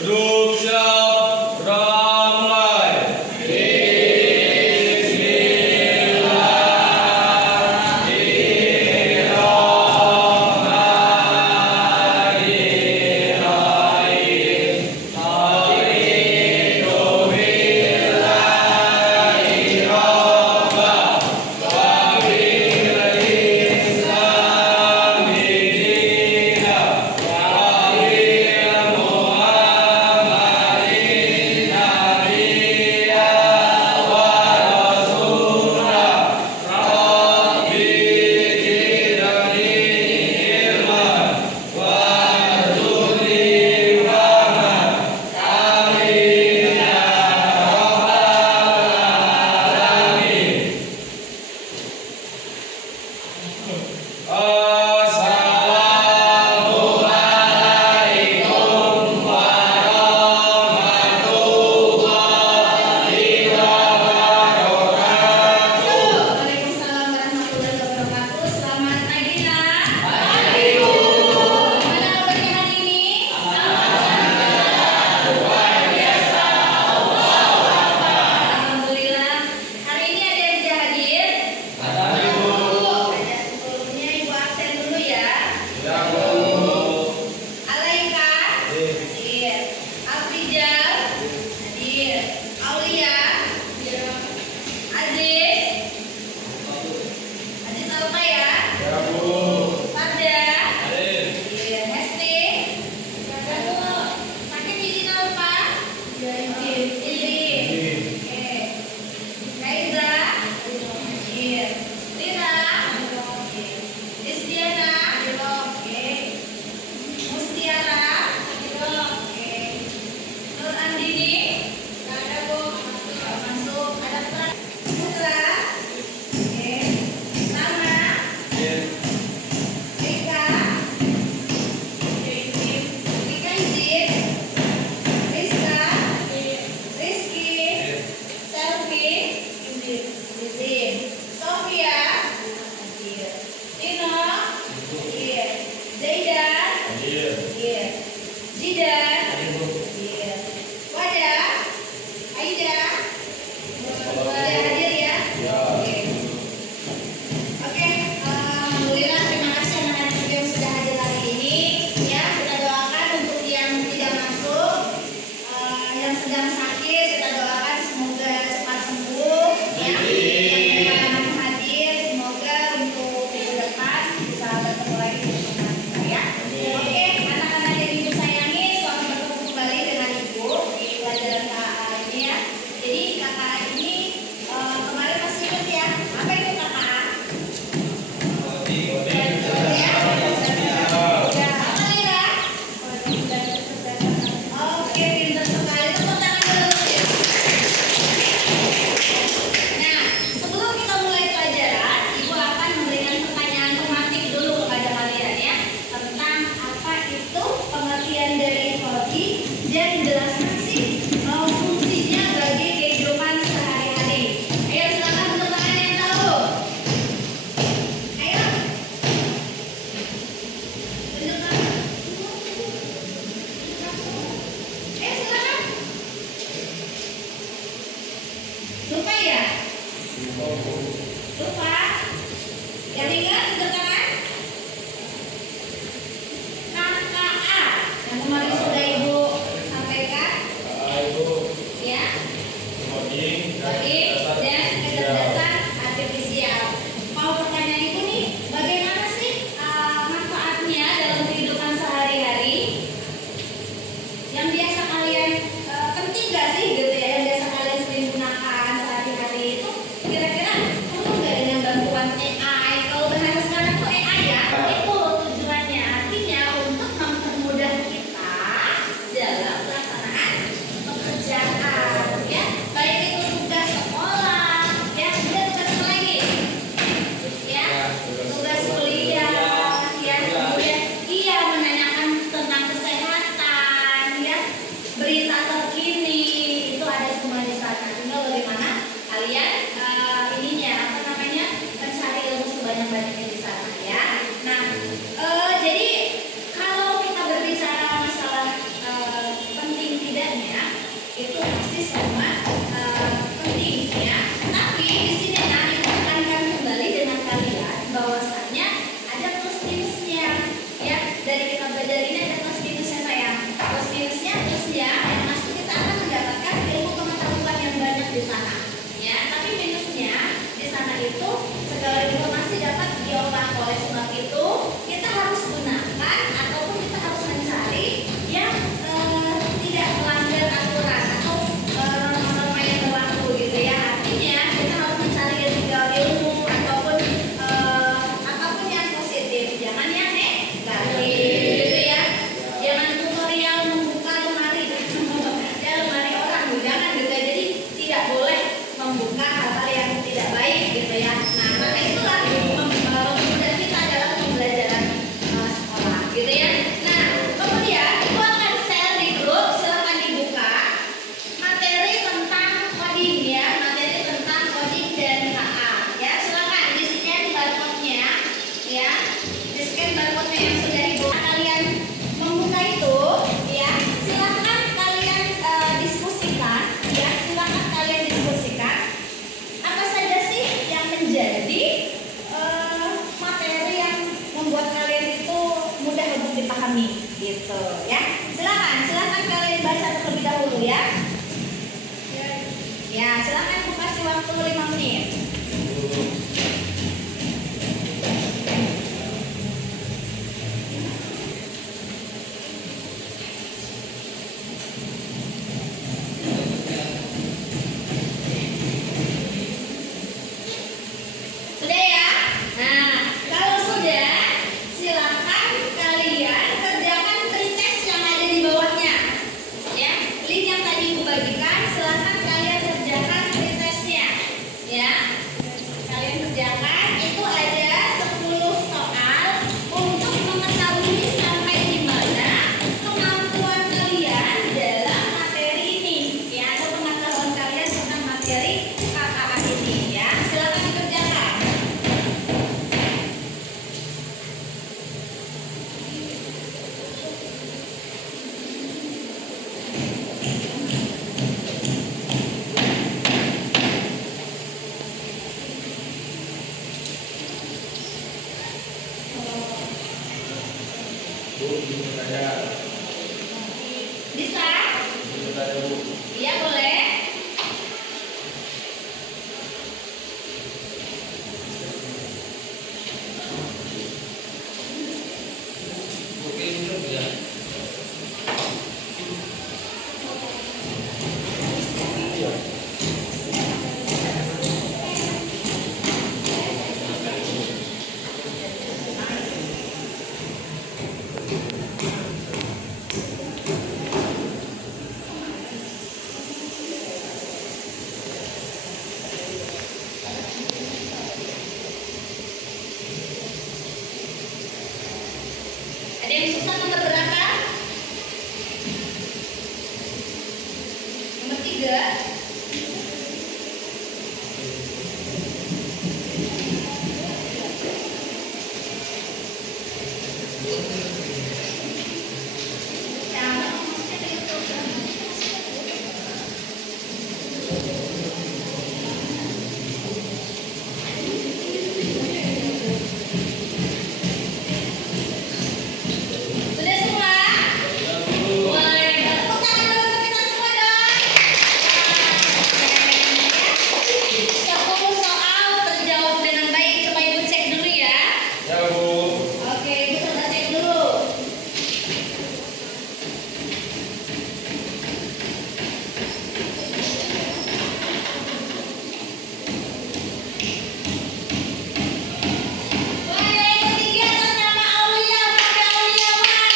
Duduk siap, ramai. Oke, anak-anak yang ibu sayangi, selamat bertemu kembali belajar ini ada plus minusnya sayang. Plus minusnya yang masuk kita akan mendapatkan ilmu pengetahuan yang banyak di sana. Ya, tapi minusnya di sana itu segala informasi dapat diolah. Oleh sebab itu kita harus gunakan ataupun kita harus mencari yang tidak melanggar aturan atau norma-norma yang berlaku gitu ya. Artinya kita harus mencari yang tinggal ilmu ataupun apapun yang positif, jangan yang negatif gitu ya. Jangan tutorial membuka lemari ya, lemari orang, jangan gitu ya. Jadi tidak boleh membuka hal-hal yang tidak baik gitu ya. Nah, maka itulah memudahkan kita dalam pembelajaran sekolah gitu ya. Nah, kemudian itu akan share di grup, silahkan dibuka materi tentang coding ya, materi tentang coding dan HA ya. Silahkan di scan barcode-nya ya, di scan barcode-nya yang sudah dibuka. Kalian membuka itu ya, silahkan kalian diskusikan ya, silahkan kalian diskusikan apa saja sih yang menjadi materi yang membuat kalian itu mudah untuk dipahami gitu ya. Silakan kalian baca terlebih dahulu ya. Ya, silakan aku kasih waktu 5 menit. Sudah ya? Nah, kalau sudah, silakan kalian kerjakan pretest yang ada di bawahnya. Ya, link yang tadi aku bagikan, silakan kalian kerjakan pretestnya. Ya, kalian kerjakan. Itu ada 10 soal untuk mengetahui sampai di mana kemampuan kalian dalam materi ini. Ya, atau pengetahuan kalian tentang materi KKA ini. Ya, silakan dikerjakan. Bisa? Iya, boleh. Ada yang susah nomor berapa? Nomor 3. Sudah semua? Boleh. Tepuk tangan dulu untuk kita semua dong. 10 soal terjawab dengan baik. Coba Ibu cek dulu ya. Ya, Bu. Oke, Ibu coba cek dulu. Boleh, yang ketiga atas nama Aulia sampai Auliawan.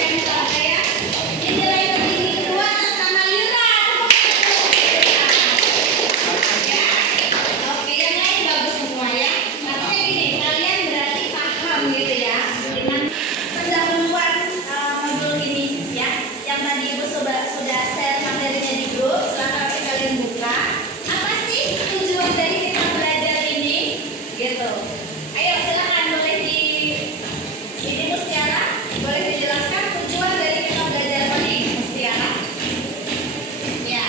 Yang kedua ya. Nilai tertinggi kedua atas nama Lira. Ya. Oke, yang lain bagus semua ya. Artinya gini, kalian berarti paham gitu ya dengan pendahuluan modul ini ya. Yang tadi Ibu sudah share materinya di grup. Silakan kalian buka. Apa sih tujuan dari kita belajar ini? Gitu. Ayo silakan boleh ini Mustiara, boleh dijelaskan tujuan dari kita belajar coding, Mustiara? Ya.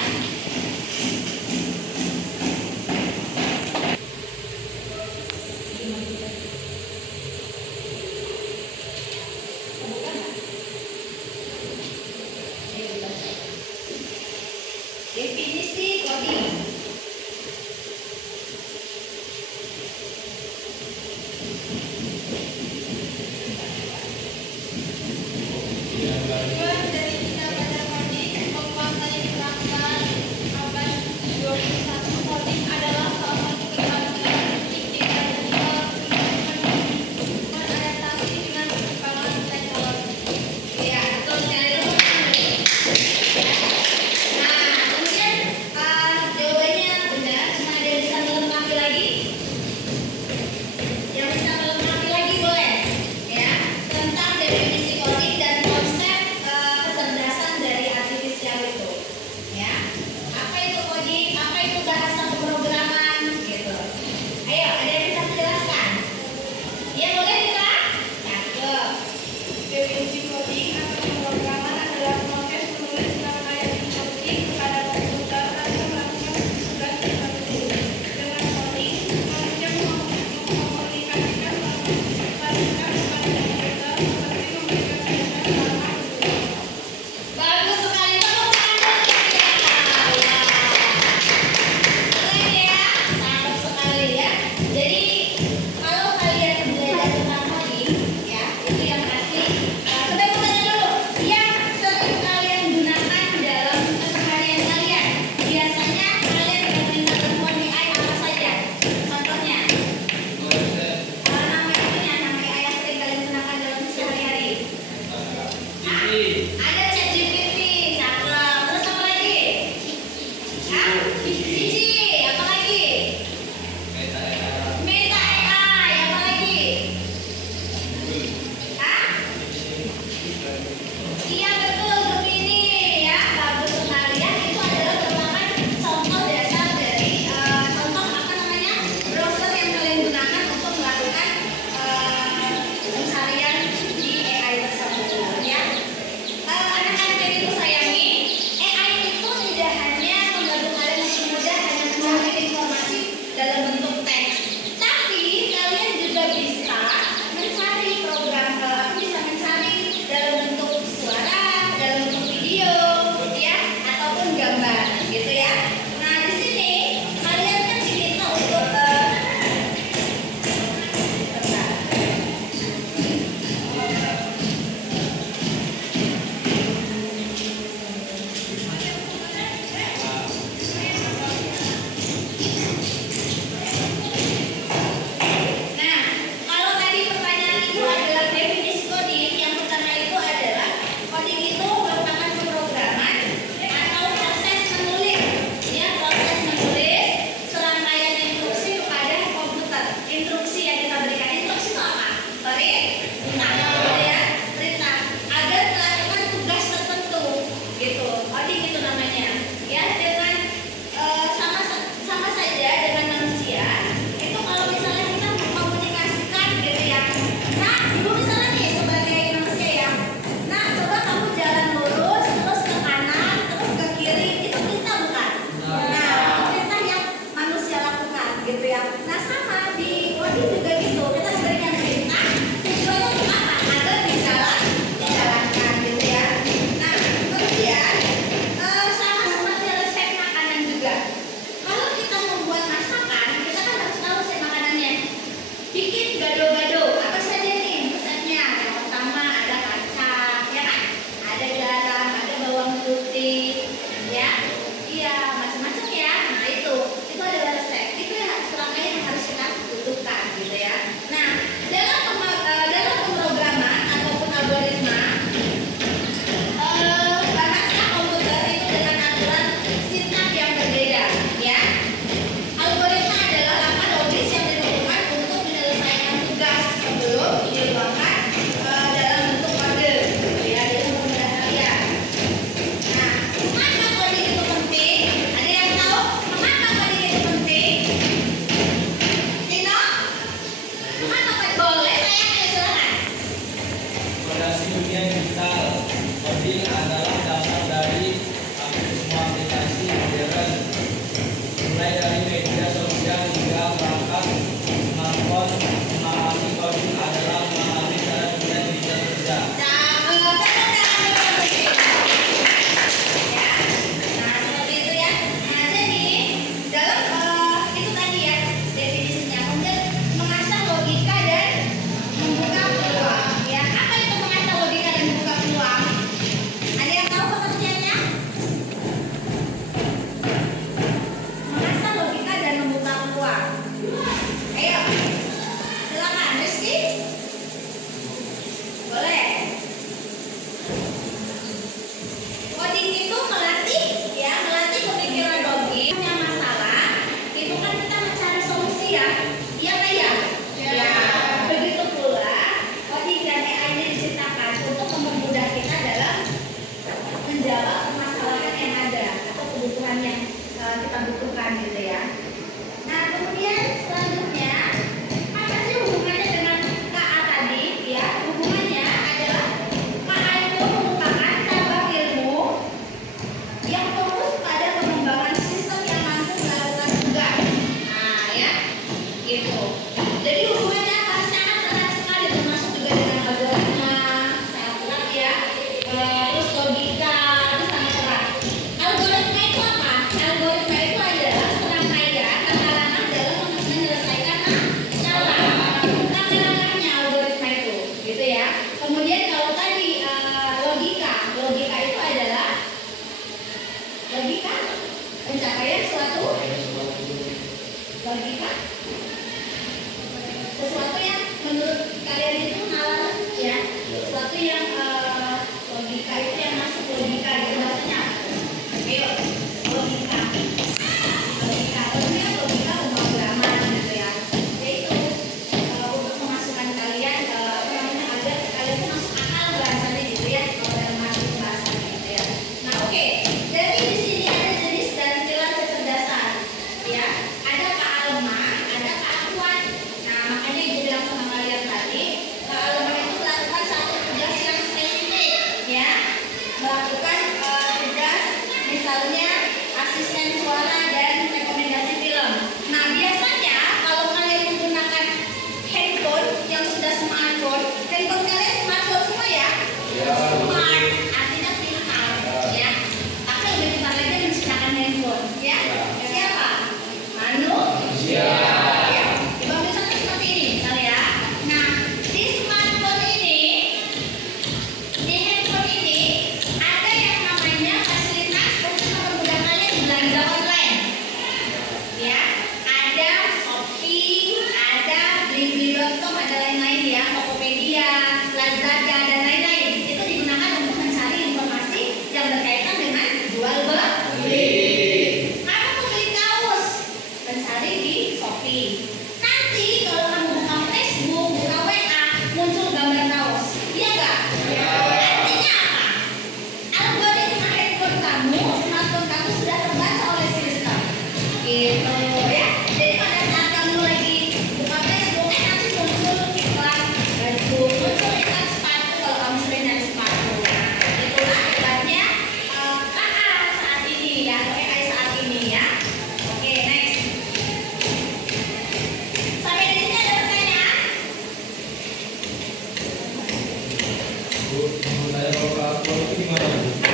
Lapor itu gimana?